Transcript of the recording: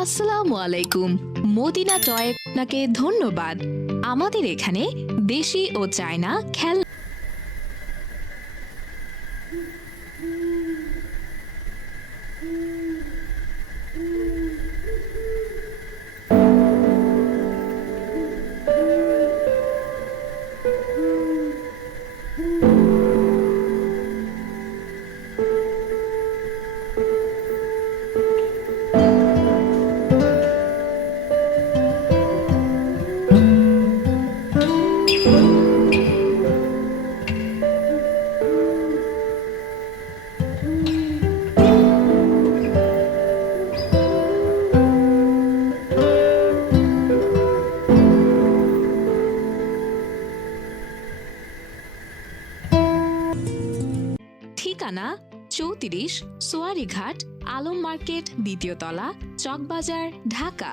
আসসালামু আলাইকুম Medina toy আপনাকে ধন্যবাদ। আমাদের এখানে দেশি ও চায়না খেল ঠিকানা চৌত্রিশ সোয়ারিঘাট আলম মার্কেট দ্বিতীয় তলা চকবাজার ঢাকা।